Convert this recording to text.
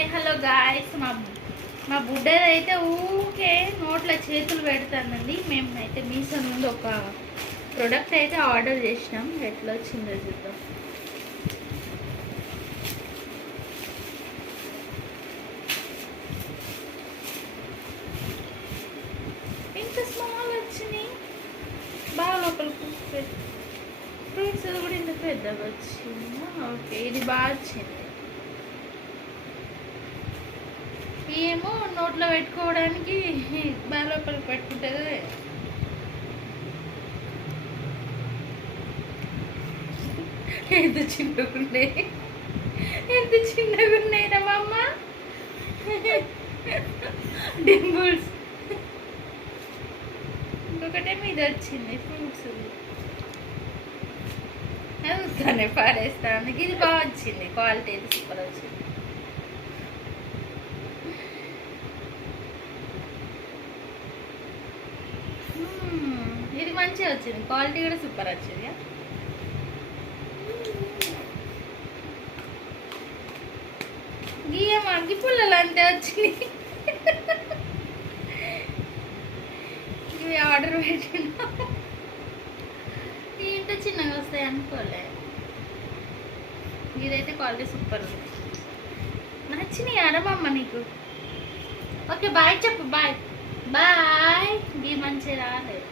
ఏ hello guys, మా బుడ్డదైతే ఊకే నోట్ల చేతులు పెడతానండి. మేము అయితే మీషో నుండి ఒక ప్రోడక్ట్ అయితే ఆర్డర్ చేసినాం. ఎట్లా వచ్చిందో చూద్దాం. ఇంత స్మాల్ వచ్చినాయి, బాగా లోపలికి ఫ్రూట్స్ కూడా ఇంత పెద్దగా వచ్చింది. ఓకే, ఇది బాగా వచ్చింది. ఏమో నోట్లో పెట్టుకోవడానికి బాగా లోపలికి పెట్టుకుంటుంది. ఎంత చిన్నగా ఉన్నాయి, ఎంత చిన్నగా ఉన్నాయి రా మా అమ్మ. డింబుల్స్ ఇంకొకటే మీద వచ్చింది ఫ్రూట్స్. అది పాడేస్తాను. ఇది బాగా వచ్చింది, క్వాలిటీ అయితే సూపర్ వచ్చింది. ఇది మంచిగా వచ్చింది, క్వాలిటీ కూడా సూపర్ వచ్చింది. గీయం అగ్గి పుల్లలు అంతే వచ్చినాయి. ఇవి ఆర్డర్ పెట్టిన ఇంత చిన్నగా వస్తాయి అనుకోలే. ఇదైతే క్వాలిటీ సూపర్ ఉంది. నచ్చినాయి అరమమ్మ నీకు? ఓకే బాయ్ చెప్పు. Bye bye. గీ మంచిగా రాలేదు.